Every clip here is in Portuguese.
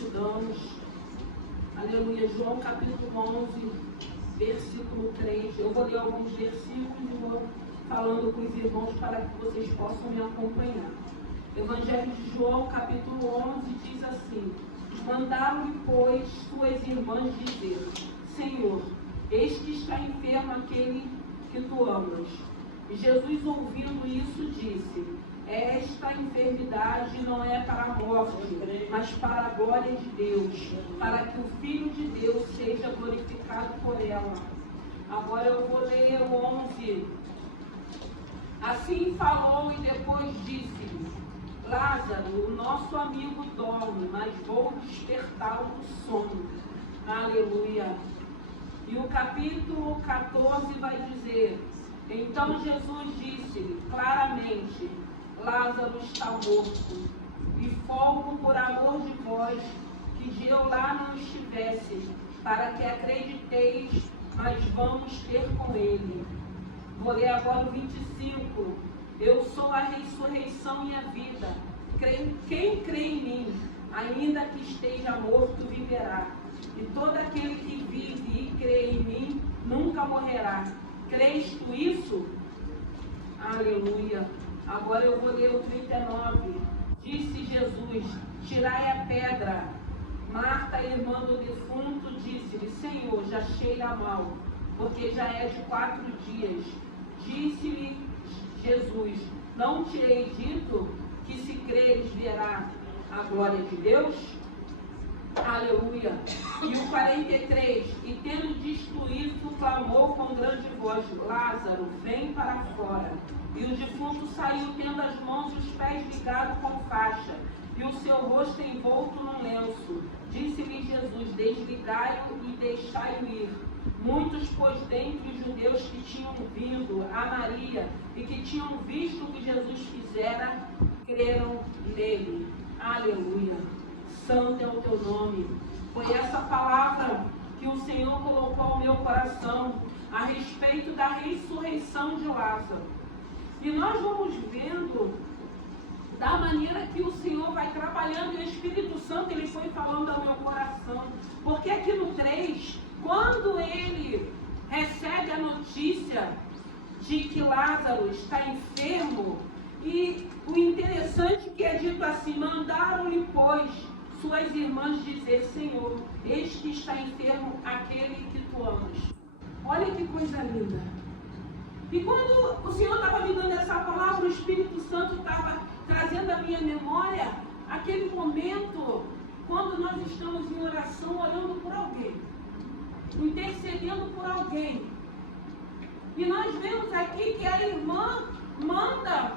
estudamos, aleluia, João capítulo 11, versículo 3. Eu vou ler alguns versículos e vou falando com os irmãos para que vocês possam me acompanhar. Evangelho de João capítulo 11 diz assim: mandaram-lhe, pois, suas irmãs dizer: Senhor, eis que está enfermo aquele que tu amas. E Jesus, ouvindo isso, disse: esta enfermidade não é para a morte, mas para a glória de Deus, para que o Filho de Deus seja glorificado por ela. Agora eu vou ler o 11. Assim falou e depois disse-lhe: Lázaro, o nosso amigo dorme, mas vou despertá-lo do sono. Aleluia. E o capítulo 14 vai dizer: então Jesus disse-lhe claramente: Lázaro está morto, e folgo por amor de vós, que eu lá não estivesse, para que acrediteis, mas vamos ter com ele. Vou ler agora o 25. Eu sou a ressurreição e a vida. Quem crê em mim, ainda que esteja morto, viverá. E todo aquele que vive e crê em mim, nunca morrerá. Crês tu isso? Aleluia. Agora eu vou ler o 39. Disse Jesus: tirai a pedra. Marta, irmã do defunto, disse-lhe: Senhor, já cheira mal, porque já é de 4 dias. Disse-lhe Jesus: não te hei dito que se creres verá a glória de Deus? Aleluia. E o 43, e tendo dito isso, clamou com grande voz: Lázaro, vem para fora. E o defunto saiu, tendo as mãos e os pés ligados com faixa, e o seu rosto envolto num lenço. Disse-lhe Jesus: desligai-o e deixai-o ir. Muitos, pois, dentre os judeus que tinham vindo a Maria e que tinham visto o que Jesus fizera, creram nele. Aleluia. Santo é o teu nome. Foi essa palavra que o Senhor colocou ao meu coração a respeito da ressurreição de Lázaro. E nós vamos vendo da maneira que o Senhor vai trabalhando, e o Espírito Santo ele foi falando ao meu coração. Porque aqui no 3, quando ele recebe a notícia de que Lázaro está enfermo, e o interessante que é dito assim: mandaram-lhe, pois, suas irmãs dizer: Senhor, eis que está enfermo aquele que tu amas. Olha que coisa linda. E quando o Senhor estava me dando essa palavra, o Espírito Santo estava trazendo à minha memória aquele momento quando nós estamos em oração, orando por alguém, intercedendo por alguém. E nós vemos aqui que a irmã manda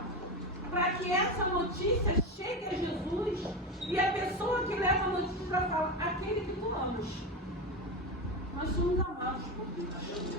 para que essa notícia chegue a Jesus, e a pessoa que leva a notícia fala: aquele que tu amas. Nós somos amados por Deus.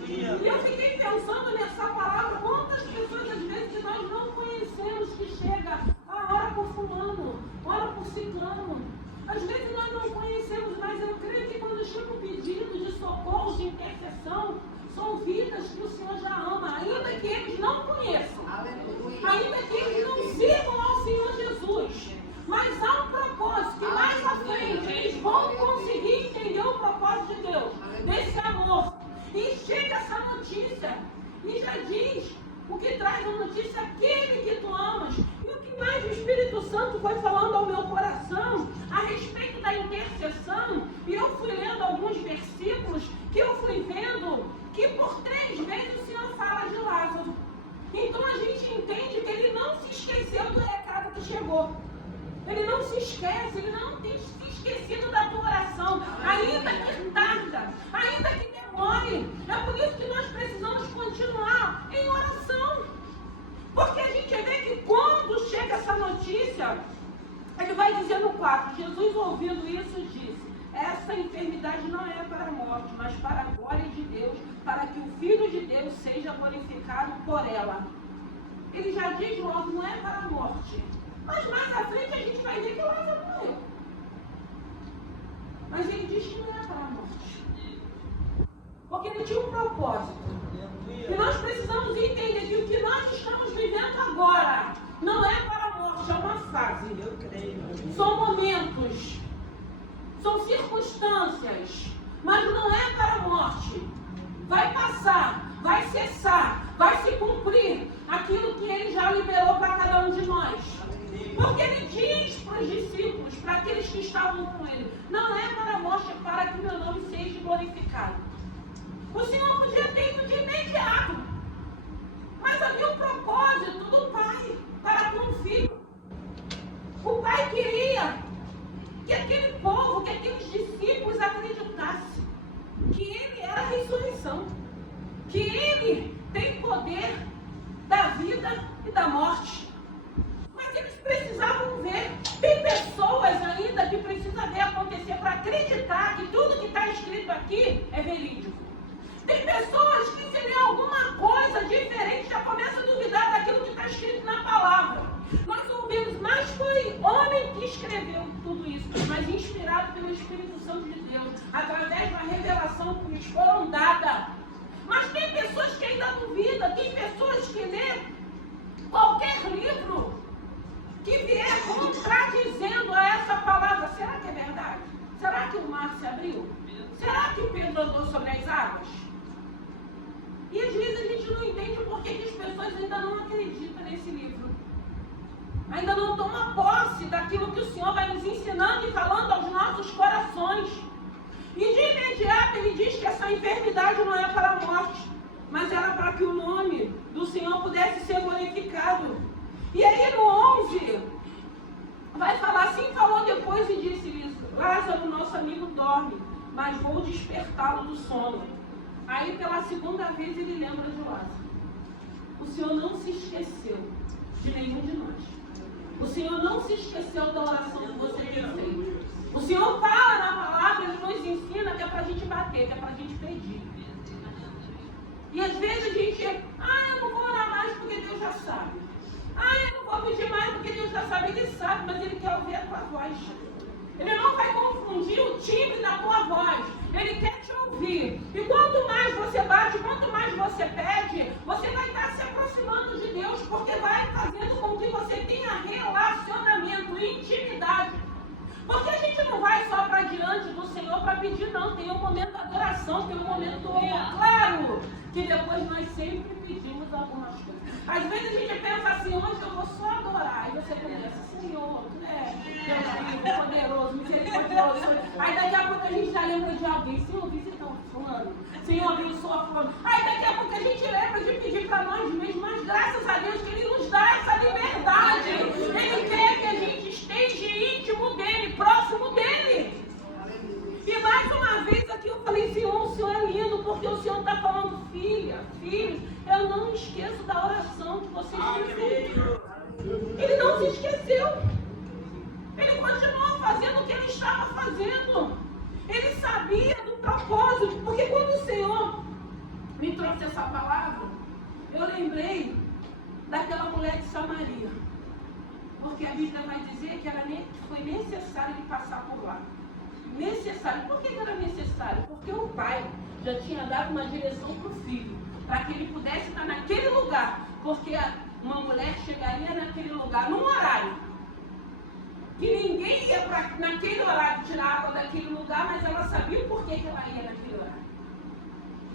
E eu fiquei pensando nessa palavra: quantas pessoas às vezes que nós não conhecemos que chega, ora por fulano, ora por ciclano. Às vezes nós não conhecemos, mas eu creio que quando chega um pedido de socorro, de intercessão, são vidas que o Senhor já ama, ainda que eles não conheçam, ainda que eles não sirvam ao Senhor Jesus. Mas há um propósito que mais à frente eles vão conseguir entender o propósito de Deus, desse amor. E chega essa notícia, e já diz o que traz a notícia: aquele que tu amas. E o que mais o Espírito Santo foi falando ao meu coração a respeito da intercessão, e eu fui lendo alguns versículos que eu fui vendo que por 3 vezes o Senhor fala de Lázaro. Então a gente entende que ele não se esqueceu do recado que chegou. Ele não se esquece, ele não tem se esquecido da tua oração, ainda que tarda, ainda que demore. É por isso que nós precisamos continuar em oração. Porque a gente vê que quando chega essa notícia, ele vai dizer no 4, Jesus, ouvindo isso, disse: essa enfermidade não é para a morte, mas para a glória de Deus, para que o Filho de Deus seja glorificado por ela. Ele já diz logo: não é para a morte. Mas mais à frente a gente vai ver que Lázaro morreu. Mas ele diz que não é para a morte, porque ele tinha um propósito. E nós precisamos entender que o que nós estamos vivendo agora não é para a morte, é uma fase. São momentos. são circunstâncias, mas não é para a morte. Vai passar, vai cessar, vai se cumprir aquilo que ele já liberou para cada um de nós. Porque ele diz para os discípulos, para aqueles que estavam com ele, não é para a morte, é para que meu nome seja glorificado. O Senhor podia ter ido de imediato, mas havia um propósito do Pai para com o Filho. O Pai queria que aquele povo, que aqueles discípulos acreditassem que Ele era a ressurreição, que Ele tem poder da vida e da morte. Mas eles precisavam ver. Tem pessoas ainda que precisam ver acontecer para acreditar que tudo que está escrito aqui é verídico. Tem pessoas que se lê alguma coisa diferente já começa a duvidar daquilo que está escrito na palavra. Nós ouvimos, mas foi homem que escreveu tudo isso, mas inspirado pelo Espírito Santo de Deus, através da revelação que lhes foram dada. Mas tem pessoas que ainda duvidam, tem pessoas que lê qualquer livro que vier contradizendo a essa palavra. Será que é verdade? Será que o mar se abriu? Será que Pedro andou sobre as águas? E às vezes a gente não entende por que as pessoas ainda não acreditam nesse livro. Ainda não tomam posse daquilo que o Senhor vai nos ensinando e falando aos nossos corações. E de imediato ele diz que essa enfermidade não é para a morte, mas era para que o nome do Senhor pudesse ser glorificado. E aí no 11, vai falar assim, falou depois e disse-lhes, Lázaro, nosso amigo, dorme, mas vou despertá-lo do sono. Aí pela segunda vez ele lembra de Lázaro. O Senhor não se esqueceu de nenhum de nós. O Senhor não se esqueceu da oração que você tem feito. O Senhor fala na palavra, Ele nos ensina que é para a gente bater, que é para a gente pedir. E às vezes a gente, eu não vou orar mais porque Deus já sabe. Eu não vou pedir mais porque Deus já sabe. Ele sabe, mas Ele quer ouvir a tua voz. Ele não vai confundir o timbre da tua voz. Ele quer te ouvir. E quanto mais você bate, quanto mais você pede, você vai estar se aproximando de Deus, porque vai fazendo com que você tenha relacionamento, intimidade. Porque a gente não vai só para diante do Senhor para pedir, não. Tem um momento da adoração, tem um momento do louvor. Claro que depois nós sempre pedimos algumas coisas. Às vezes a gente pensa assim, hoje eu vou só adorar. Aí você começa, Senhor, Deus vivo, poderoso, misericordioso. Aí daqui a pouco a gente já lembra de alguém, Senhor, visita o fulano. Senhor, abençoa a fulano. Aí daqui a pouco a gente lembra de pedir para nós mesmos, mas graças a Deus que Ele nos dá essa liberdade. Ele quer que a gente esteja íntimo dEle, próximo dEle. E mais uma vez aqui eu falei, Senhor, o Senhor é lindo, porque o Senhor está falando, filha, filhos, eu não esqueço da oração que vocês têm feito. Ele não se esqueceu. Ele continuou fazendo o que ele estava fazendo. Ele sabia do propósito, porque quando o Senhor me trouxe essa palavra, eu lembrei daquela mulher de Samaria. Porque a Bíblia vai dizer que foi necessário ele passar por lá. Necessário. Por que era necessário? Porque o pai já tinha dado uma direção para o filho, para que ele pudesse estar naquele lugar. Porque uma mulher chegaria naquele lugar, num horário, que ninguém ia naquele horário tirar água daquele lugar, mas ela sabia o porquê que ela ia naquele horário.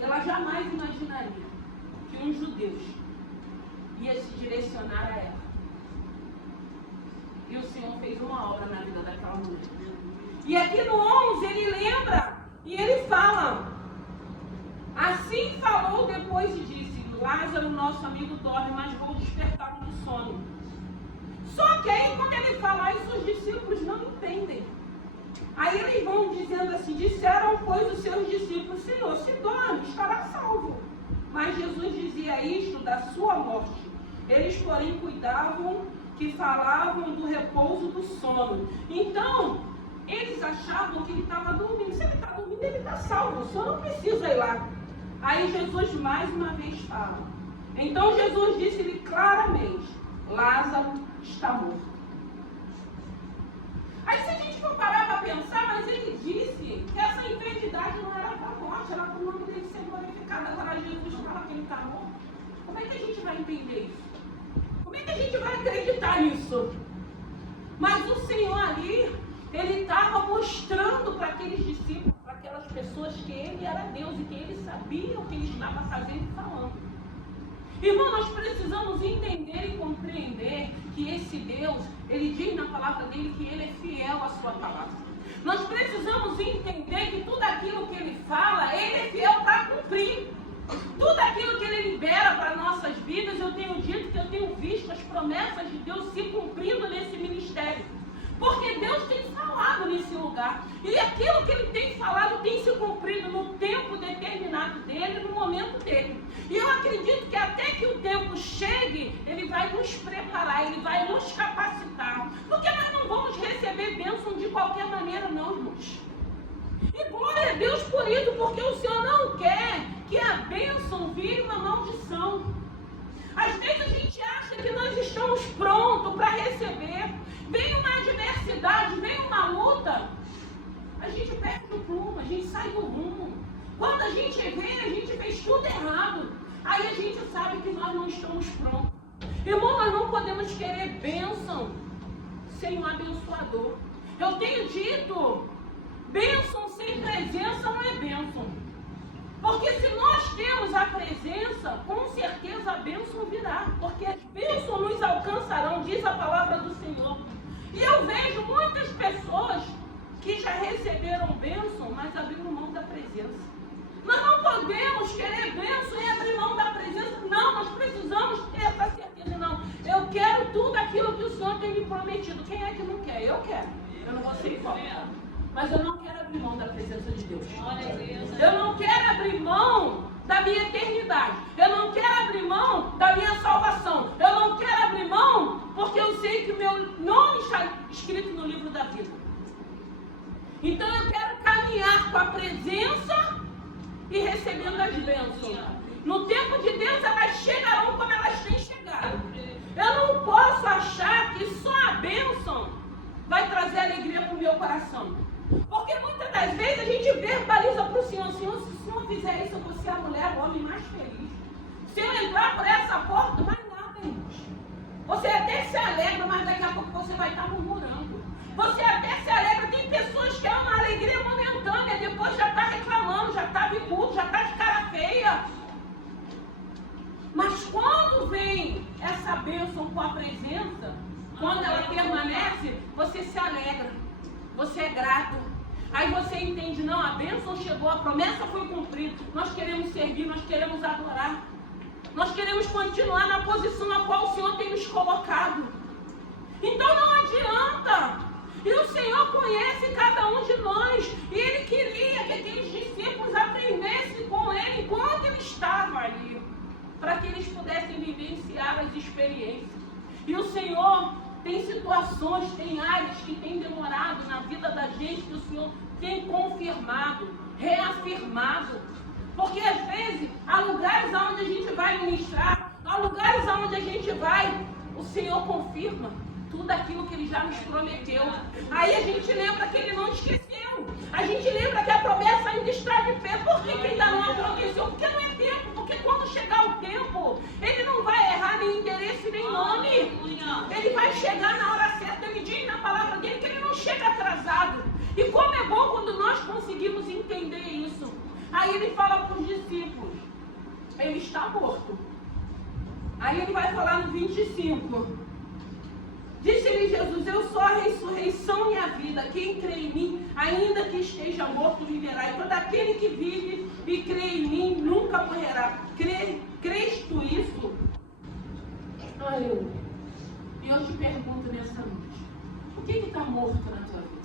Ela jamais imaginaria que um judeu ia se direcionar a ela. E o Senhor fez uma obra na vida daquela mulher. E aqui no 11 ele lembra e ele fala, assim falou depois e disse, Lázaro, nosso amigo, dorme, mas vou despertá-lo do sono. Só que aí quando ele fala isso, os discípulos não entendem. Aí eles vão dizendo assim, disseram pois os seus discípulos, Senhor, se dorme, estará salvo. Mas Jesus dizia isto da sua morte. Eles, porém, cuidavam que falavam do repouso do sono. Então, eles achavam que ele estava dormindo. Se ele está dormindo, ele está salvo. O senhor não precisa ir lá. Aí Jesus mais uma vez fala. Então Jesus disse-lhe claramente, Lázaro está morto. Aí se a gente for parar para pensar, mas ele disse que essa enfermidade não era para a morte, era para o nome dele ser glorificado. Agora Jesus fala que ele está morto. Como é que a gente vai entender isso? Como é que a gente vai acreditar nisso? Mas o Senhor ali, ele estava mostrando para aqueles discípulos, para aquelas pessoas, que ele era Deus e que ele sabia o que ele estava fazendo e falando. Irmão, nós precisamos entender e compreender que esse Deus, ele diz na palavra dele que ele é fiel à sua palavra. Nós precisamos entender que tudo aquilo que ele fala, ele é fiel para cumprir. Tudo aquilo que ele libera para nossas vidas, eu tenho dito que eu tenho visto as promessas de Deus se cumprindo nesse ministério. Porque Deus tem falado nesse lugar. E aquilo que ele tem falado tem se cumprido no tempo determinado dele, no momento dele. E eu acredito que até que o tempo chegue, ele vai nos preparar, ele vai nos capacitar. Porque nós não vamos receber bênção de qualquer maneira, não, irmãos. E glória a Deus por isso, porque o Senhor não quer que a bênção vire uma maldição. Às vezes a gente acha que nós estamos prontos para receber. Vem uma adversidade, vem uma luta, a gente perde o prumo, a gente sai do rumo. Quando a gente vê, a gente fez tudo errado. Aí a gente sabe que nós não estamos prontos. Irmão, nós não podemos querer bênção sem um abençoador. Eu tenho dito, bênção sem presença não é bênção. Porque se nós temos a presença, com certeza a bênção virá. Porque as bênçãos nos alcançarão, diz a palavra do Senhor. E eu vejo muitas pessoas que já receberam bênção, mas abriram mão da presença. Nós não podemos querer bênção e abrir mão da presença. Não, nós precisamos ter essa certeza. Não, eu quero tudo aquilo que o Senhor tem me prometido. Quem é que não quer? Eu quero. Eu não vou ser hipócrita. Mas eu não quero abrir mão da presença de Deus. Eu não quero abrir mão da minha eternidade. Eu não quero abrir mão da minha salvação. Eu não quero abrir mão porque eu sei que o meu nome está escrito no livro da vida. Então eu quero caminhar com a presença e recebendo as bênçãos. No tempo de Deus elas chegarão como elas têm chegado. Eu não posso achar que só a bênção vai trazer alegria para o meu coração. Porque muitas das vezes a gente verbaliza para o Senhor: Senhor, se o Senhor fizer isso, eu vou ser a mulher, o homem mais feliz. Se eu entrar por essa porta, mais nada, irmãos. Você até se alegra, mas daqui a pouco você vai estar murmurando. Você até se alegra. Tem pessoas que é uma alegria momentânea, depois já está reclamando, já está bicudo, já está de cara feia. Mas quando vem essa bênção com a presença, quando ela permanece, você se alegra. Você é grato. Aí você entende, não, a bênção chegou, a promessa foi cumprida. Nós queremos servir, nós queremos adorar. Nós queremos continuar na posição na qual o Senhor tem nos colocado. Então não adianta. E o Senhor conhece cada um de nós. E Ele queria que aqueles discípulos aprendessem com Ele enquanto Ele estava ali, para que eles pudessem vivenciar as experiências. E o Senhor tem situações, tem áreas que tem demorado na vida da gente, que o Senhor tem confirmado, reafirmado. Porque às vezes, há lugares onde a gente vai ministrar, há lugares onde a gente vai, o Senhor confirma tudo aquilo que Ele já nos prometeu. Aí a gente lembra que Ele não esqueceu. A gente lembra que a promessa ainda está de pé. Por que ainda não aconteceu? Porque não é tempo. Porque quando chegar o tempo, Ele não vai errar nem endereço nem nome. Ele vai chegar na hora certa. Ele diz na palavra dele que Ele não chega atrasado. E como é bom quando nós conseguimos entender isso. Aí Ele fala para os discípulos: Ele está morto. Aí Ele vai falar no 25. Disse-lhe Jesus: eu sou a ressurreição e a vida. Quem crê em mim, ainda que esteja morto, viverá. E todo aquele que vive e crê em mim nunca morrerá. Crês tu isso? Aleluia. E eu te pergunto nessa noite: o que está morto na tua vida?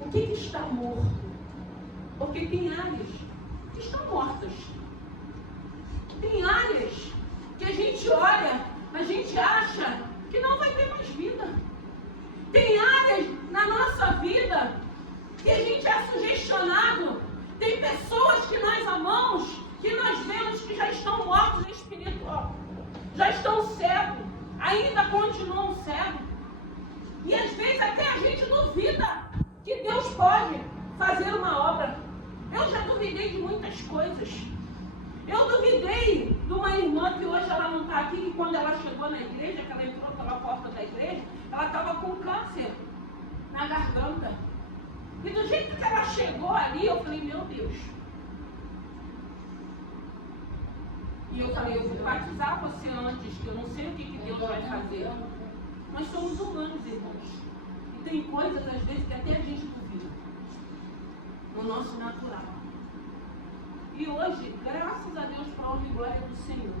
O que está morto? Porque tem áreas que estão mortas. Tem áreas que a gente olha, a gente acha que não vai ter mais vida. Tem áreas na nossa vida que a gente é sugestionado. Tem pessoas que nós amamos, que nós vemos que já estão mortos espiritual, já estão cegos, ainda continuam cegos. E às vezes até a gente duvida que Deus pode fazer uma obra. Eu já duvidei de muitas coisas. Eu duvidei de uma irmã que hoje ela não está aqui, que quando ela chegou na igreja, que ela entrou pela porta da igreja, ela estava com câncer. na garganta. E do jeito que ela chegou ali, eu falei, meu Deus. E eu falei, eu vou batizar você antes, que eu não sei o que Deus vai fazer. Nós somos humanos, irmãos. E tem coisas, às vezes, que até a gente duvida. No nosso natural. E hoje, graças a Deus, para a honra e glória do Senhor,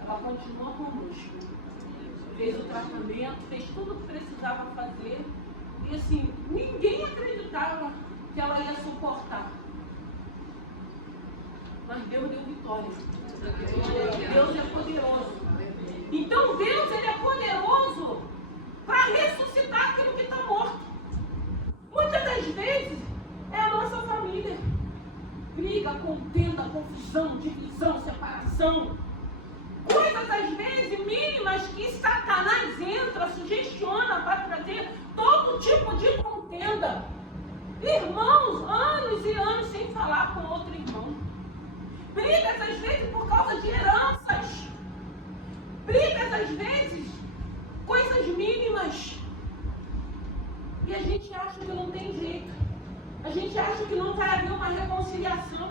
ela continua conosco. Fez o tratamento, fez tudo o que precisava fazer. E assim, ninguém acreditava que ela ia suportar. Mas Deus deu vitória. Deus é poderoso. Então Deus, Ele é poderoso para ressuscitar aquilo que está morto. Muitas das vezes é a nossa família. Briga, contenda, confusão, divisão, separação. Coisas às vezes mínimas que Satanás entra, sugestiona para trazer todo tipo de contenda. Irmãos, anos e anos sem falar com outro irmão. Brigas às vezes por causa de heranças. Brigas às vezes, coisas mínimas. E a gente acha que não tem jeito. A gente acha que não vai haver uma reconciliação.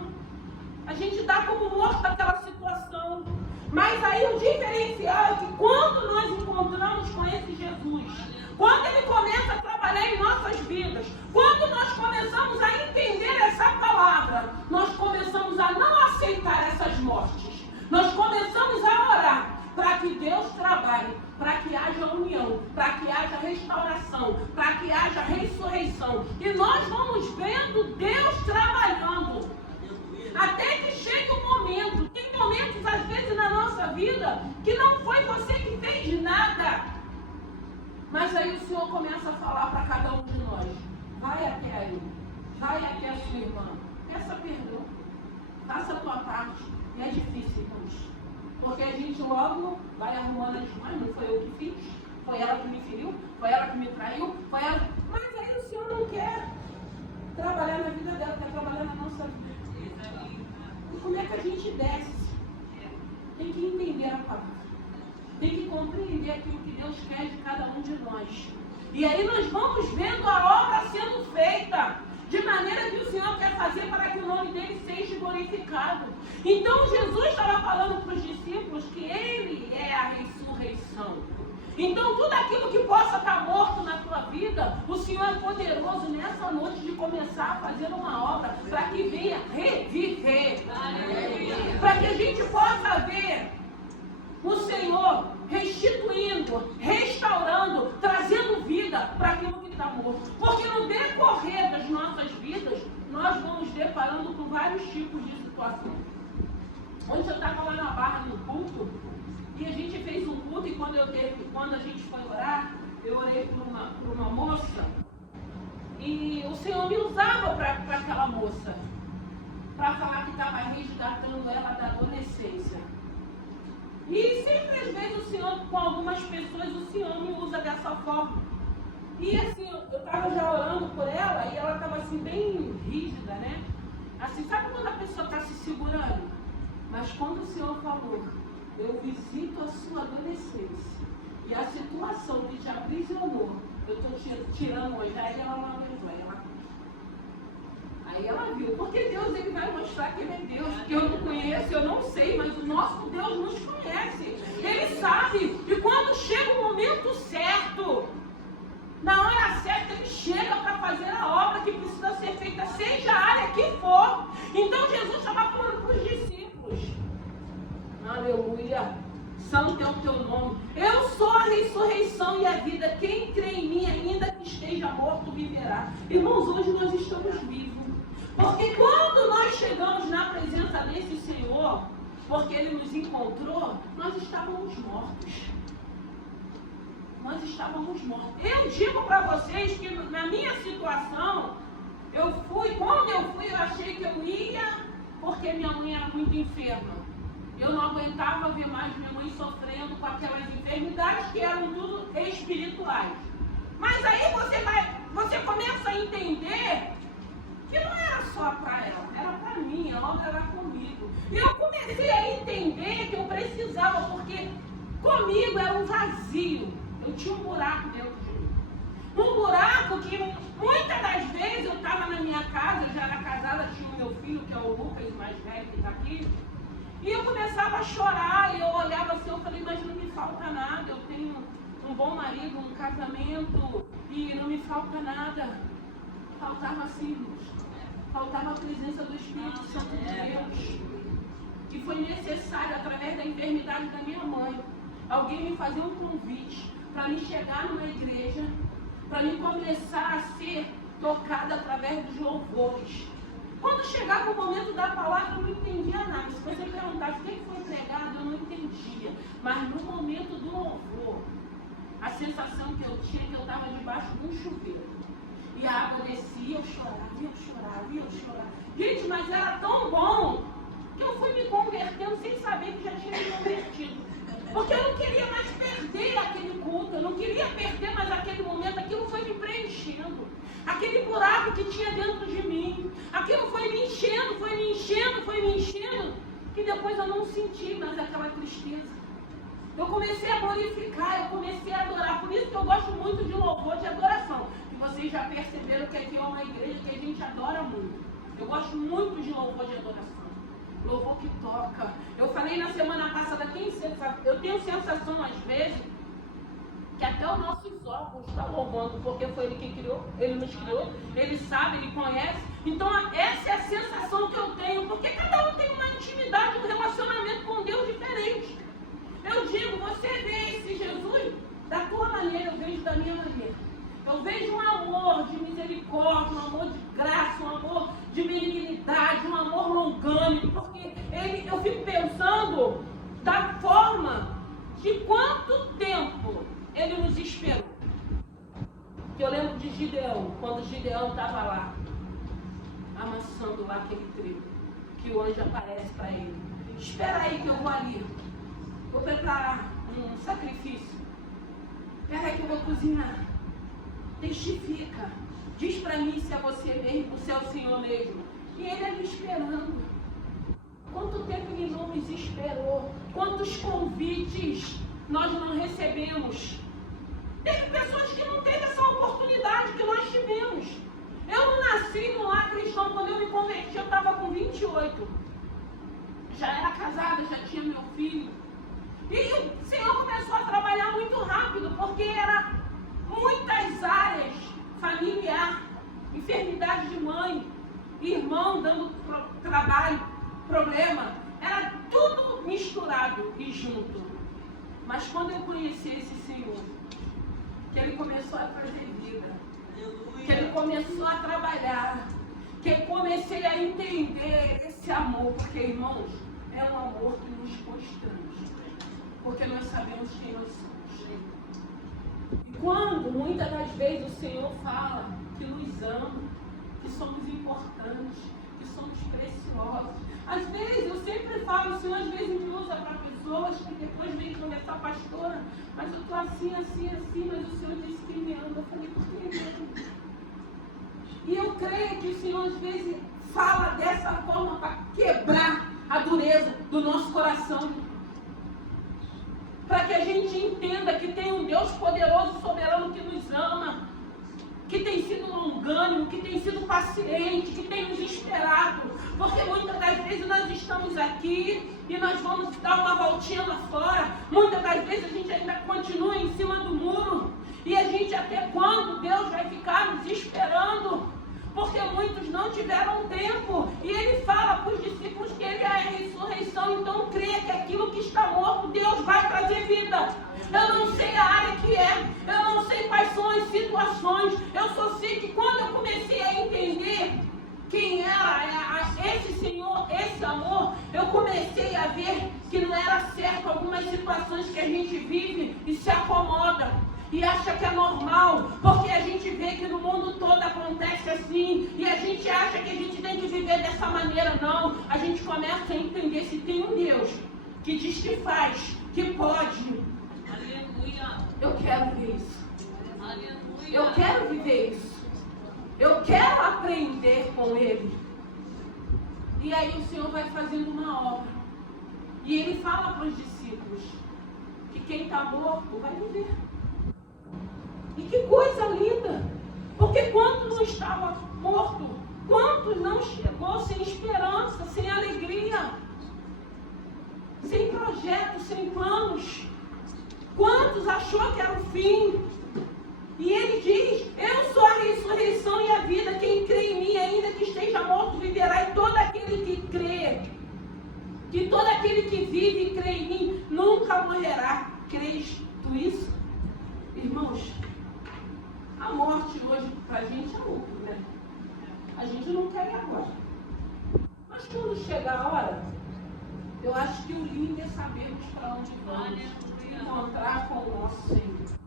A gente dá como morto aquela situação. Mas aí o diferencial é que quando nós encontramos com esse Jesus, quando Ele começa a trabalhar em nossas vidas, quando nós começamos a entender essa palavra, nós começamos a não aceitar essas mortes. Nós começamos a orar para que Deus trabalhe, para que haja união, para que haja restauração, para que haja ressurreição. E nós vamos vendo Deus trabalhando. Até que chegue um momento, tem momentos às vezes na nossa vida que não foi você que fez nada. Mas aí o Senhor começa a falar para cada um de nós, vai até aí, vai até a sua irmã, peça perdão, faça a tua parte. E é difícil, irmãos, porque a gente logo vai arrumando as mãos, não foi eu que fiz, foi ela que me feriu, foi ela que me traiu, foi ela. Mas aí o Senhor não quer trabalhar na vida dela, quer trabalhar na nossa vida. E como é que a gente desce? Tem que entender a palavra. Tem que compreender aquilo que Deus quer de cada um de nós. E aí nós vamos vendo a obra sendo feita, de maneira que o Senhor quer fazer para que o nome dele seja glorificado. Então Jesus estava falando para os discípulos que Ele é a ressurreição. Então tudo aquilo que possa estar morto na tua vida, o Senhor é poderoso nessa noite de começar a fazer uma obra para que venha reviver. Para que a gente possa ver o Senhor restituindo, restaurando, trazendo vida para aquilo que está morto. Porque no decorrer das nossas vidas, nós vamos deparando com vários tipos de situação. Ontem eu estava lá na Barra no culto, e a gente fez um culto, e quando a gente foi orar, eu orei por uma moça, e o Senhor me usava para aquela moça, para falar que estava resgatando ela da adolescência. E sempre, às vezes, o Senhor, com algumas pessoas, o Senhor me usa dessa forma. E assim, eu estava já orando por ela, e ela estava assim, bem rígida, né? Assim, sabe quando a pessoa está se segurando? Mas quando o Senhor falou, eu visito a sua adolescência, e a situação que te aprisionou, eu estou tirando hoje, aí ela não aguentou, aí ela viu, porque Deus, Ele vai mostrar que Ele é Deus, que eu não conheço, eu não sei, mas o nosso Deus nos conhece, Ele sabe, e quando chega o momento certo, na hora certa, Ele chega para fazer a obra que precisa ser feita, seja a área que for. Então Jesus estava falando para os discípulos, aleluia, santo é o teu nome, eu sou a ressurreição e a vida, quem crê em mim, ainda que esteja morto, viverá. Irmãos, hoje nós estamos vivos, porque quando nós chegamos na presença desse Senhor, porque Ele nos encontrou, nós estávamos mortos. Nós estávamos mortos. Eu digo para vocês que na minha situação, quando eu fui, eu achei que eu ia, porque minha mãe era muito enferma. Eu não aguentava ver mais minha mãe sofrendo com aquelas enfermidades que eram tudo espirituais. Mas aí você começa a entender que não era só para ela, era para mim, a obra era comigo. E eu comecei a entender que eu precisava, porque comigo era um vazio. Eu tinha um buraco dentro de mim. Um buraco que Muitas das vezes eu estava na minha casa, eu já era casada, tinha o meu filho, que é o Lucas, o mais velho que está aqui, e eu começava a chorar, e eu olhava assim, eu falei, mas não me falta nada, eu tenho um bom marido, um casamento, e não me falta nada. Faltava assim, faltava a presença do Espírito Santo de Deus. E foi necessário, através da enfermidade da minha mãe, alguém me fazer um convite para me chegar numa igreja, para me começar a ser tocada através dos louvores. Quando chegava o momento da palavra, eu não entendia nada. Se você perguntasse o que foi pregado, eu não entendia. Mas no momento do louvor, a sensação que eu tinha é que eu estava debaixo de um chuveiro. E a água descia, eu chorava. Gente, mas era tão bom que eu fui me convertendo sem saber que já tinha me convertido. Porque eu não queria mais perder aquele culto, eu não queria perder mais aquele momento, aquilo foi me preenchendo. Aquele buraco que tinha dentro de mim, aquilo foi me enchendo, que depois eu não senti mais aquela tristeza. Eu comecei a glorificar, eu comecei a adorar. Por isso que eu gosto muito de louvor, de adoração. E vocês já perceberam que aqui é uma igreja que a gente adora muito. Eu gosto muito de louvor, de adoração. Louvor que toca. Eu falei na semana passada, eu tenho sensação às vezes que até os nossos órgãos estão louvando, porque foi Ele quem criou, Ele nos criou, Ele sabe, Ele conhece. Então essa é a sensação que eu tenho, porque cada um tem uma intimidade, um relacionamento com Deus diferente. Eu digo, você vê esse Jesus da tua maneira, eu vejo da minha maneira. Eu vejo um amor de misericórdia, um amor de graça, um amor de benignidade, um amor longânimo, porque eu fico pensando da forma de quanto tempo Ele nos esperou. Eu lembro de Gideão, quando Gideão estava lá, amassando lá aquele trigo, que o anjo aparece para ele. Espera aí que eu vou ali. Vou preparar um sacrifício. Espera aí que eu vou cozinhar. Testifica. Diz para mim se é você mesmo, se é o Senhor mesmo. E Ele ali esperando. Quanto tempo Ele não nos esperou? Quantos convites nós não recebemos? Teve pessoas que não teve essa oportunidade que nós tivemos. Eu não nasci no lar cristão. Quando eu me converti, eu estava com 28. Já era casada, já tinha meu filho. E o Senhor começou a trabalhar muito rápido, porque era muitas áreas, familiar, enfermidade de mãe, irmão dando trabalho, problema, era tudo misturado e junto. Mas quando eu conheci esse Senhor, que Ele começou a trazer vida, que Ele começou a trabalhar, que eu comecei a entender esse amor, porque, irmãos, é um amor que nos constrange. Porque nós sabemos quem nós somos. E quando, muitas das vezes, o Senhor fala que nos ama, que somos importantes, que somos preciosos. Às vezes, eu sempre falo, o Senhor às vezes me usa para pessoas que depois vêm conversar, pastora, mas eu estou assim, mas o Senhor disse que me ama. Eu falei, por que mesmo? E eu creio que o Senhor às vezes fala dessa forma para quebrar a dureza do nosso coração. Para que a gente entenda que tem um Deus poderoso, soberano, que nos ama, que tem sido longânimo, que tem sido paciente, que tem nos esperado. Porque muitas das vezes nós estamos aqui e nós vamos dar uma voltinha lá fora. Muitas das vezes a gente ainda continua em cima do muro. E a gente até quando Deus vai ficar nos esperando? Porque muitos não tiveram tempo. E Ele fala para os discípulos que Ele é a ressurreição. Então creia que aquilo que está morto, Deus vai trazer vida. Eu não sei a área que é. Eu não sei quais são as situações. Eu só sei que quando eu comecei a entender quem era esse Senhor, esse amor, eu comecei a ver que não era certo algumas situações que a gente vive e se acomoda. E acha que é normal, porque a gente vê que no mundo todo acontece assim, e a gente acha que a gente tem que viver dessa maneira. Não, a gente começa a entender se tem um Deus que diz que faz, que pode. Aleluia. Eu quero ver isso. Aleluia. Eu quero viver isso. Eu quero aprender com Ele. E aí o Senhor vai fazendo uma obra. E Ele fala para os discípulos que quem está morto vai viver. E que coisa linda! Porque quanto não estava morto, quanto não chegou sem esperança, sem alegria, sem projetos, sem planos. Quantos achou que era o fim? E ele diz, eu sou a ressurreição e a vida, quem crê em mim, ainda que esteja morto, viverá, e todo aquele que crê, que todo aquele que vive e crê em mim, nunca morrerá. Crês tu isso? Irmãos, a morte hoje para a gente é lucro, né? A gente não quer ir agora. Mas quando chegar a hora, eu acho que o lindo é sabermos para onde vamos, encontrar com o nosso Senhor.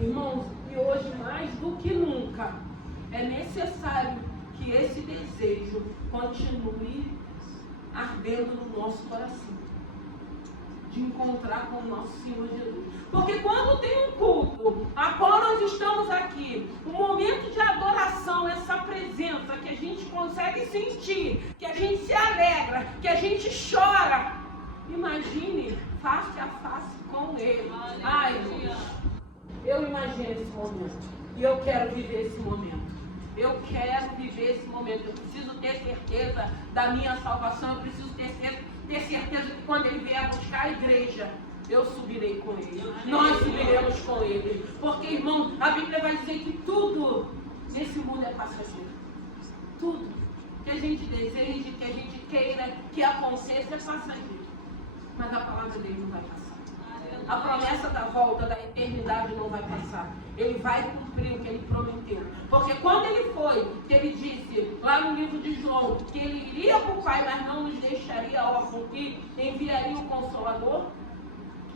Irmãos, e hoje mais do que nunca, é necessário que esse desejo continue ardendo no nosso coração, de encontrar com o nosso Senhor Jesus. Porque quando tem um culto, a qual nós estamos aqui, um momento de adoração, essa presença que a gente consegue sentir, que a gente se alegra, que a gente chora, imagine face a face com Ele. Ai, Deus, eu imagino esse momento e eu quero viver esse momento. Eu quero viver esse momento. Eu preciso ter certeza da minha salvação. Eu preciso ter certeza que quando Ele vier buscar a igreja, eu subirei com Ele. Nós subiremos com Ele. Porque, irmão, a Bíblia vai dizer que tudo nesse mundo é passageiro. Tudo que a gente deseja, que a gente queira que aconteça é passageiro. Mas a palavra dele não vai passar. A promessa da volta, da eternidade não vai passar. Ele vai cumprir o que Ele prometeu. Porque quando Ele foi, que Ele disse lá no livro de João, que Ele iria para o Pai, mas não nos deixaria órfãos, que enviaria o Consolador.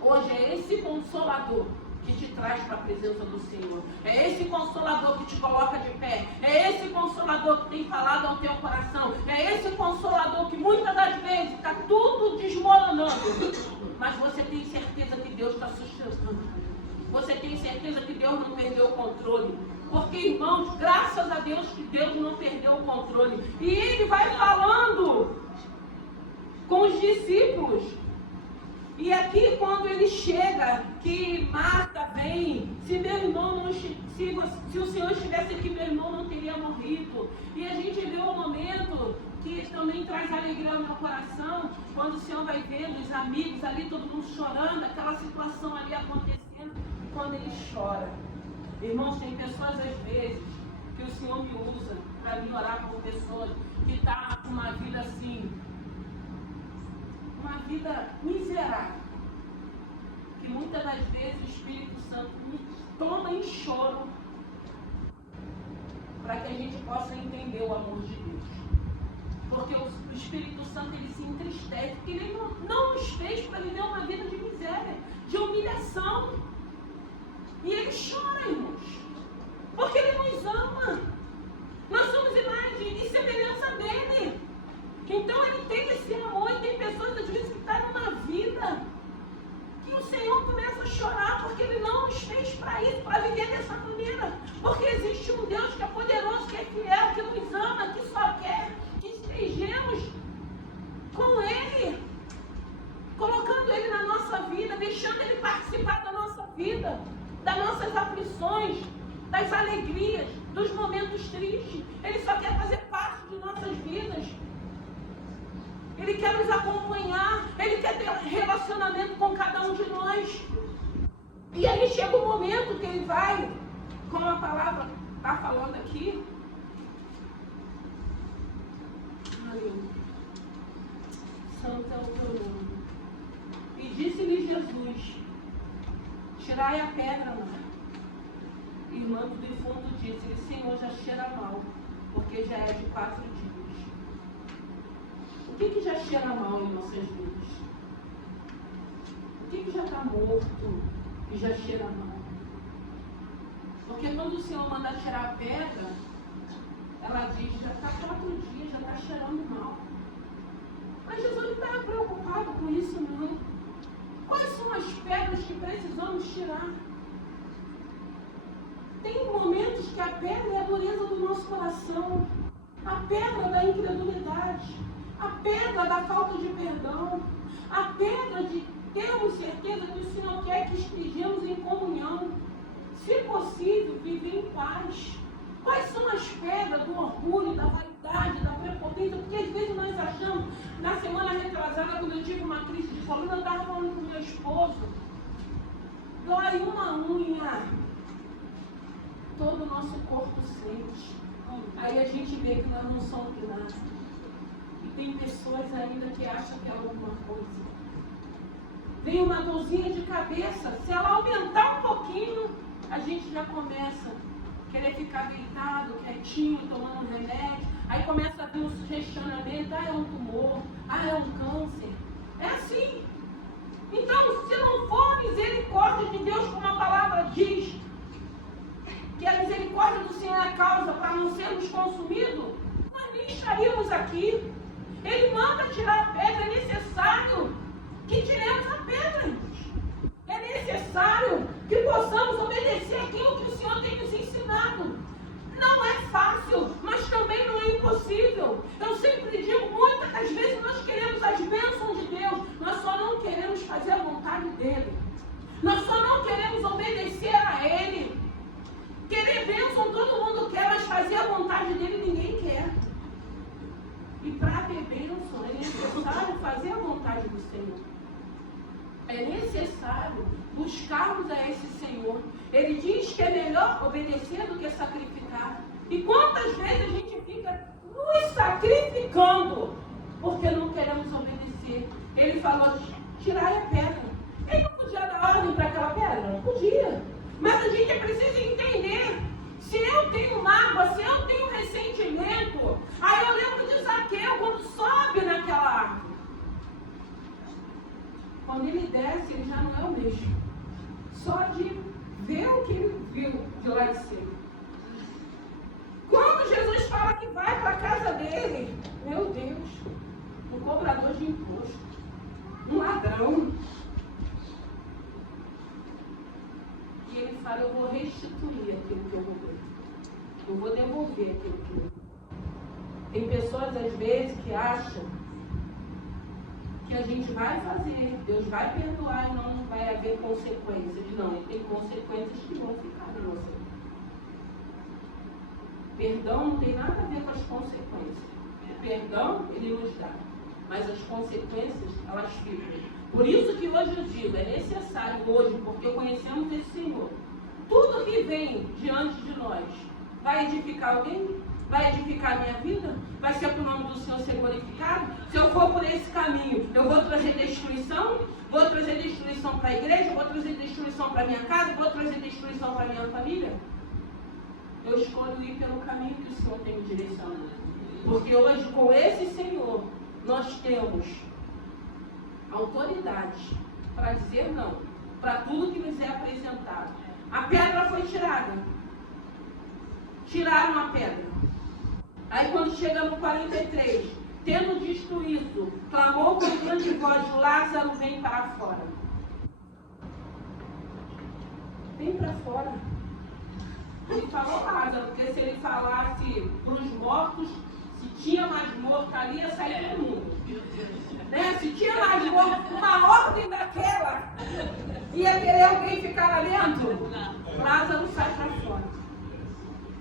Hoje é esse Consolador que te traz para a presença do Senhor. É esse Consolador que te coloca de pé. É esse Consolador que tem falado ao teu coração. É esse Consolador que muitas das vezes está tudo desmoronando. Mas você tem certeza que Deus está sustentando. Você tem certeza que Deus não perdeu o controle. Porque, irmãos, graças a Deus que Deus não perdeu o controle. E Ele vai falando com os discípulos. E aqui quando Ele chega, que Marta vem, se meu irmão não, se o Senhor estivesse aqui, meu irmão não teria morrido. E a gente vê um momento que também traz alegria ao meu coração, quando o Senhor vai vendo os amigos ali, todo mundo chorando, aquela situação ali acontecendo, e quando Ele chora. Irmãos, tem pessoas às vezes que o Senhor me usa para me orar por pessoas que estão com uma vida assim, uma vida miserável, que muitas das vezes o Espírito Santo me toma em choro para que a gente possa entender o amor de Deus. Porque o Espírito Santo, ele se entristece, porque Ele não nos fez para viver uma vida de miséria, de humilhação. E Ele chora, irmãos, porque Ele nos ama. Nós somos imagem e semelhança dEle. Então Ele tem esse amor, e tem pessoas às vezes que estão numa vida que o Senhor começa a chorar, porque Ele não nos fez para isso, para viver dessa maneira. Porque existe um Deus que é poderoso, que é fiel, que nos ama, que só quer que estejamos com Ele, colocando Ele na nossa vida, deixando Ele participar da nossa vida, das nossas aflições, das alegrias, dos momentos tristes. Ele só quer fazer parte de nossas vidas. Ele quer nos acompanhar, Ele quer ter um relacionamento com cada um de nós. E aí chega o momento que Ele vai, como a palavra está falando aqui. Aleluia. Santo é o teu nome. E disse-lhe Jesus: tirai a pedra, mãe. Irmã do defunto disse-lhe: Senhor, já cheira mal, porque já é de 4 dias. O que já cheira mal em nossas vidas? O que já está morto e já cheira mal? Porque quando o Senhor manda tirar a pedra, ela diz: já está 4 dias, já está cheirando mal. Mas Jesus não estava preocupado com isso, não. Quais são as pedras que precisamos tirar? Tem momentos que a pedra é a dureza do nosso coração, a pedra da incredulidade, a pedra da falta de perdão, a pedra de termos certeza que o Senhor quer que estejamos em comunhão, se possível, viver em paz. Quais são as pedras do orgulho, da vaidade, da prepotência? Porque às vezes nós achamos, na semana retrasada, quando eu tive uma crise de coluna, eu estava falando com meu esposo, dói uma unha, todo o nosso corpo sente. Aí a gente vê que nós não somos nada. E tem pessoas ainda que acham que é alguma coisa. Vem uma dorzinha de cabeça, se ela aumentar um pouquinho, a gente já começa a querer ficar deitado, quietinho, tomando remédio. Aí começa a vir um questionamento, é um tumor, é um câncer. É assim. Então, se não for a misericórdia de Deus, como a palavra diz, que a misericórdia do Senhor é a causa para não sermos consumidos, nós nem estaríamos aqui. Ele manda tirar a pedra, é necessário que tiremos a pedra, irmãos. É necessário que possamos obedecer aquilo que o Senhor tem nos ensinado. Não é fácil, mas também não é impossível. Eu sempre digo, muitas das vezes nós queremos as bênçãos de Deus, nós só não queremos fazer a vontade dEle. Nós só não queremos obedecer a Ele. Querer bênção todo mundo quer, mas fazer a vontade dEle ninguém quer. E para ter bênção é necessário fazer a vontade do Senhor. É necessário buscarmos a esse Senhor. Ele diz que é melhor obedecer do que sacrificar. E quantas vezes a gente fica nos sacrificando porque não queremos obedecer? Ele falou, tirai a pedra. Ele não podia dar ordem para aquela pedra? Não podia. Mas a gente precisa entender. Se eu tenho mágoa, se eu tenho ressentimento, aí eu lembro de Zaqueu quando sobe naquela árvore. Quando ele desce, ele já não é o mesmo. Só de ver o que ele viu de lá de cima. Quando Jesus fala que vai para a casa dele, meu Deus, um cobrador de imposto, um ladrão. E ele fala, eu vou restituir aquilo que eu roubei. Eu vou devolver aquilo que eu roubei. Tem pessoas, às vezes, que acham que a gente vai fazer, Deus vai perdoar e não vai haver consequências. Não, tem consequências que vão ficar em você. Perdão não tem nada a ver com as consequências. O perdão, ele nos dá. Mas as consequências, elas ficam. Por isso que hoje eu digo, é necessário hoje, porque conhecemos esse Senhor. Tudo que vem diante de nós, vai edificar alguém? Vai edificar a minha vida? Vai ser para o nome do Senhor ser glorificado? Se eu for por esse caminho, eu vou trazer destruição? Vou trazer destruição para a igreja? Vou trazer destruição para a minha casa? Vou trazer destruição para a minha família? Eu escolho ir pelo caminho que o Senhor tem me direcionado. Porque hoje, com esse Senhor, nós temos autoridade para dizer não, para tudo que nos é apresentado. A pedra foi tirada. Tiraram a pedra. Aí quando chega no 43, tendo dito isso, clamou com grande voz, Lázaro, vem para fora. Vem para fora. Ele falou Lázaro, porque se ele falasse para os mortos, se tinha mais morto ali, ia sair todo mundo. Né? Se tinha mais morto, uma ordem daquela, ia querer alguém ficar lá dentro? Lázaro sai para fora.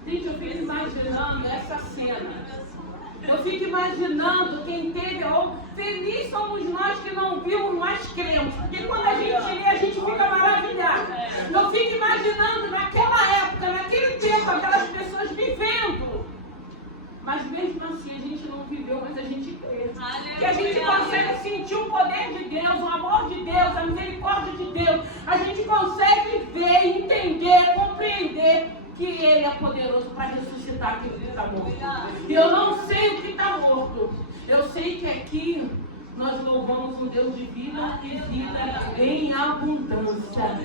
Gente, eu fico imaginando essa cena. Eu fico imaginando quem teve, feliz somos nós que não vimos, mas cremos. Porque quando a gente lê, a gente fica maravilhado. Eu fico imaginando naquela época, naquele tempo, aquelas pessoas vivendo. Mas mesmo assim a gente não viveu, mas a gente crê. Que a gente consegue sentir o poder de Deus, o amor de Deus, a misericórdia de Deus. A gente consegue ver, entender, compreender que Ele é poderoso para ressuscitar aquilo que está morto. E eu não sei o que está morto. Eu sei que aqui nós louvamos um Deus de vida e vida em abundância.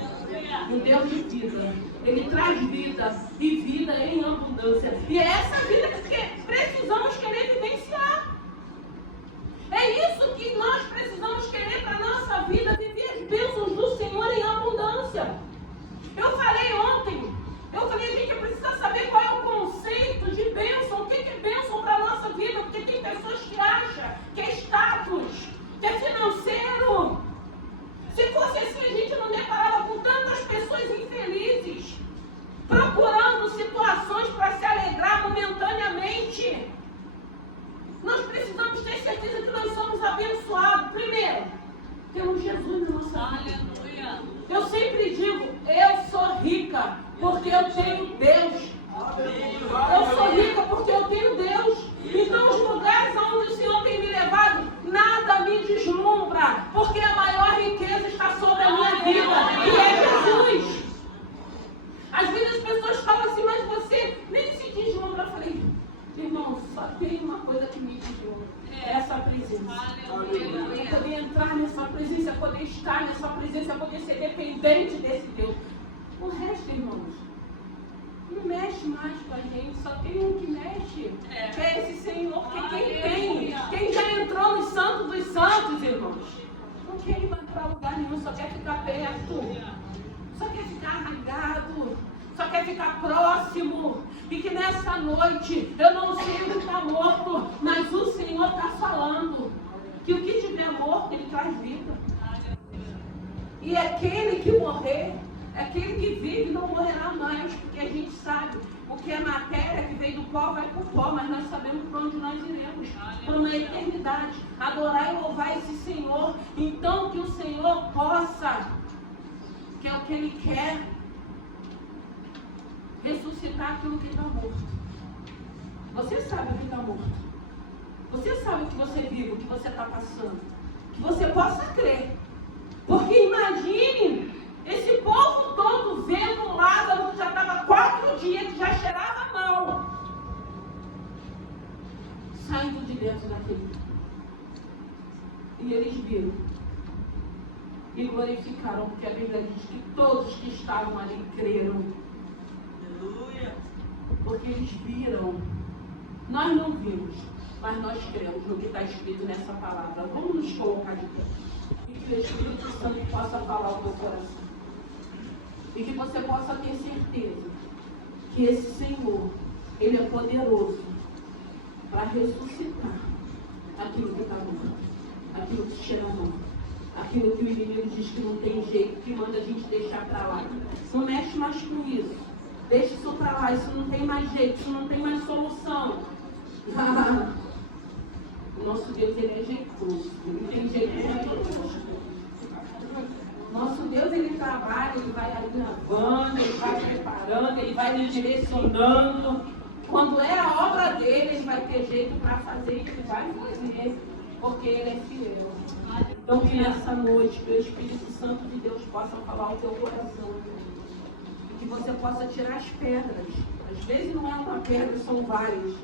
Um Deus de vida. Ele traz vida e vida em abundância. E é essa vida que precisamos querer vivenciar. É isso que nós precisamos querer para a nossa vida, viver as bênçãos do Senhor em abundância. Eu falei ontem, a gente precisa saber qual é o conceito de bênção, o que é bênção para a nossa vida, porque tem pessoas que acham que é status, que é financeiro. Se fosse assim, a gente não deparava com tantas pessoas infelizes, procurando situações para se alegrar. certeza que nós somos abençoados. Primeiro, temos Jesus na nossa vida. Eu sempre digo, eu sou rica porque eu tenho Deus. Eu sou rica porque eu tenho Deus. Então os lugares onde o Senhor tem me levado, nada me deslumbra, porque a maior riqueza está sobre a minha vida, e é Jesus. Às vezes as pessoas falam assim, mas você nem se deslumbra. Eu falei, irmão, só tem uma coisa que me deslumbra, é essa presença. Eu poder entrar nessa presença, poder estar nessa presença, poder ser dependente desse Deus. O resto, irmãos, não mexe mais com a gente, só tem um que mexe, que é esse Senhor, porque quem já entrou no Santo dos Santos, irmãos, não quer ir mais para lugar nenhum, só quer ficar perto, só quer ficar arraigado, só quer ficar próximo. E que nessa noite, eu não sei o que está morto, mas o Senhor está falando que o que tiver morto, Ele traz vida. E aquele que morrer, aquele que vive não morrerá mais, porque a gente sabe o que é matéria, que veio do pó, vai para o pó, mas nós sabemos para onde nós iremos, para uma eternidade, adorar e louvar esse Senhor. Então que o Senhor possa, que é o que Ele quer, ressuscitar aquilo que está morto. Você sabe o que está morto, você sabe o que você vive, o que você está passando, que você possa crer, porque imagine esse povo todo vendo Lázaro, que já estava 4 dias, que já cheirava mal, saindo de dentro daquele. E eles viram e glorificaram, porque a Bíblia diz que todos que estavam ali creram. Aleluia! Porque eles viram. Nós não vimos, mas nós cremos no que está escrito nessa palavra. Vamos nos colocar de pé. E que o Espírito Santo possa falar ao teu coração. E que você possa ter certeza que esse Senhor, Ele é poderoso para ressuscitar aquilo que está morto, aquilo que cheira mal, aquilo que o inimigo diz que não tem jeito, que manda a gente deixar para lá. Não mexe mais com isso. Deixa isso para lá, isso não tem mais jeito, isso não tem mais solução. O nosso Deus, Ele é jeitoso, Ele tem jeito para todos. Nosso Deus, Ele trabalha, Ele vai alinhavando, Ele vai preparando, Ele vai lhe direcionando. Quando é a obra dele, Ele vai ter jeito para fazer, Ele vai fazer, porque Ele é fiel. Então que nessa noite, que o Espírito Santo de Deus possa falar ao teu coração, e que você possa tirar as pedras. Às vezes não é uma pedra, são várias.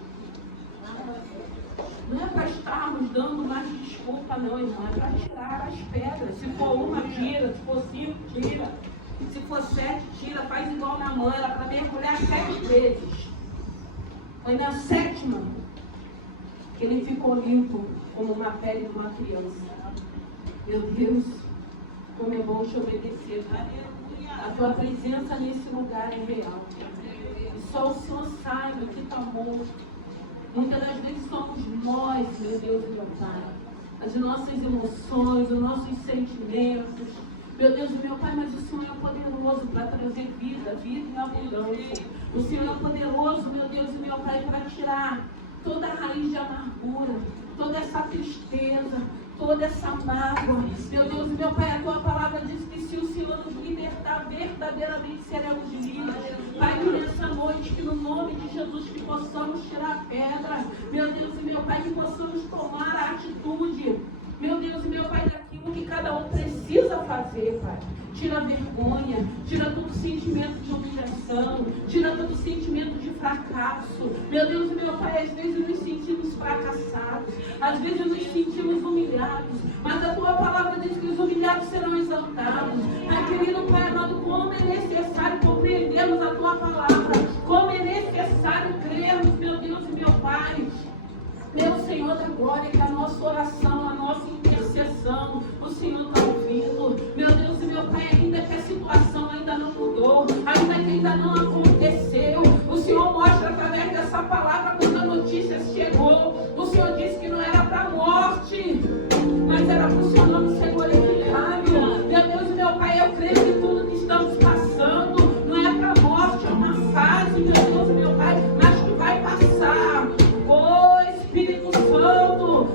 Não é para estarmos dando mais desculpa, não, irmão. É para tirar as pedras. Se for uma, tira. Se for 5, tira. Se for 7, tira. Faz igual na mãe. Era para mergulhar 7 vezes. Foi na 7ª que ele ficou limpo, como uma pele de uma criança. Meu Deus, como é bom te obedecer. A tua presença nesse lugar é real. E só o Senhor sabe o que está morto. Muitas das vezes somos nós, meu Deus e meu Pai. As nossas emoções, os nossos sentimentos. Meu Deus e meu Pai, mas o Senhor é poderoso para trazer vida, vida em abundância. O Senhor é poderoso, meu Deus e meu Pai, para tirar toda a raiz de amargura, toda essa tristeza, toda essa mágoa. Meu Deus e meu Pai, a tua palavra diz que se o Senhor nos libertar, verdadeiramente seremos livres. Pai, que nessa noite, que no nome de Jesus, que possamos tirar a pedra. Meu Deus e meu Pai, que possamos tomar a atitude. Meu Deus e meu Pai, daquilo que cada um precisa fazer, Pai. Tira a vergonha, tira todo sentimento de humilhação, tira todo sentimento de fracasso. Meu Deus e meu Pai, às vezes nos sentimos fracassados, às vezes nos sentimos humilhados, mas a tua palavra diz que os humilhados serão exaltados. Ai, querido Pai amado, como é necessário compreendermos a tua palavra, como é necessário crermos, meu Deus e meu Pai. Meu Senhor da glória, que a nossa oração, a nossa intercessão, o Senhor está ouvindo. Meu Deus e meu Pai, ainda que a situação ainda não mudou, ainda que ainda não aconteceu, o Senhor mostra através dessa palavra quando a notícia chegou. O Senhor disse que não era para a morte, mas era para o seu nome ser glorificado. Meu Deus e meu Pai, eu creio que tudo que estamos passando não é para a morte, é uma fase, meu Deus e meu Pai, mas que vai passar. Espírito Santo,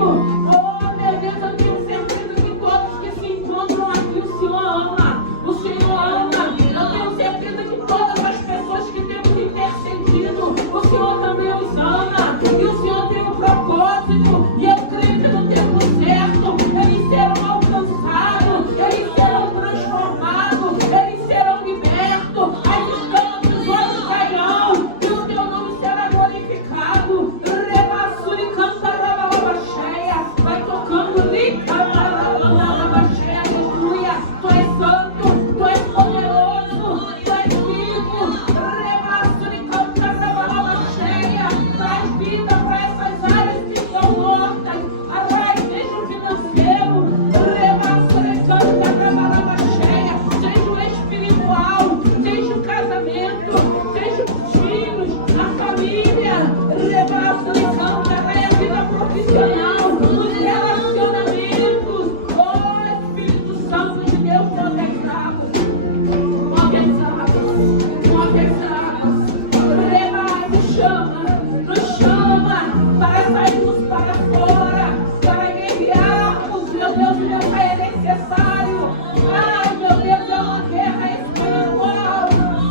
Oh, meu Deus, eu tenho certeza que todos que se encontram aqui, o Senhor ama. O Senhor ama. Eu tenho certeza que todas as pessoas que temos intercedido, o Senhor também os ama. E o Senhor tem um propósito. E eu creio que no tempo certo, eles serão alcançados, eles serão transformados, eles serão libertos. As escamas dos olhos cairão e o teu nome será glorificado. Rebaçuri cantarababa cheia. Vai tocando, licantarababa cheia. Aleluia. Tu és santo, tu és poderoso, tu és vivo. Rebaçuri cantarababa cheia. Traz vida para essas áreas que estão mortas. Seja o financeiro, rebaçuri cantarababa cheia. Seja o espiritual, seja o casamento, seja os filhos, a família, rebaçuri cantarababa, a vida profissional, os relacionamentos. Oh, Espírito Santo de Deus, move as águas, move as águas, move as águas. Reba, nos chama para sairmos para fora, para guerrearmos. Meu Deus, o meu Pai é necessário. Ai, meu Deus, é uma guerra espiritual.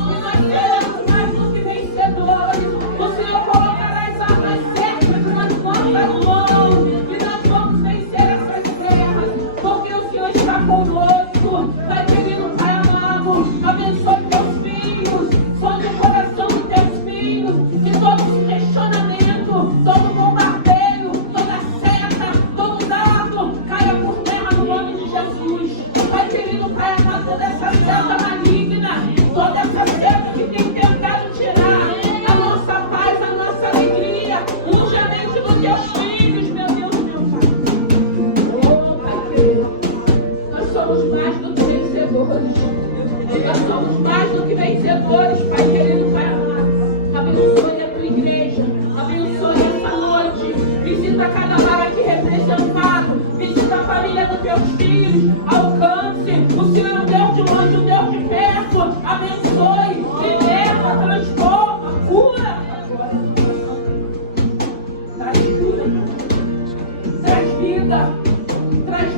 E nós seremos mais do que vencedores. O Senhor colocará as armas certas nas nossas mãos. E nós vamos vencer essas guerras. Porque o Senhor está conosco. Pai querido, Pai amado, abençoe teus filhos. Sonhe o coração dos teus filhos. De todo questionamento, todo bombardeio, toda seta, todo dardo, caia por terra no nome de Jesus. Pai querido, Pai amado, toda essa seta maligna, toda essa seta que tem tentado tirar a nossa paz, a nossa alegria, unge a mente dos teus filhos, meu Deus, meu Pai. Oh, Pai querido, nós somos mais do que vencedores. Nós somos mais do que vencedores, Pai querido, Pai amado. Abençoe a tua igreja, abençoe essa noite. Visita cada lar aqui representado, visita a família dos teus filhos, alcance. O Senhor é o Deus de longe, o Deus de perto. Abençoe, liberta, transforma, cura. Traz cura, traz vida, traz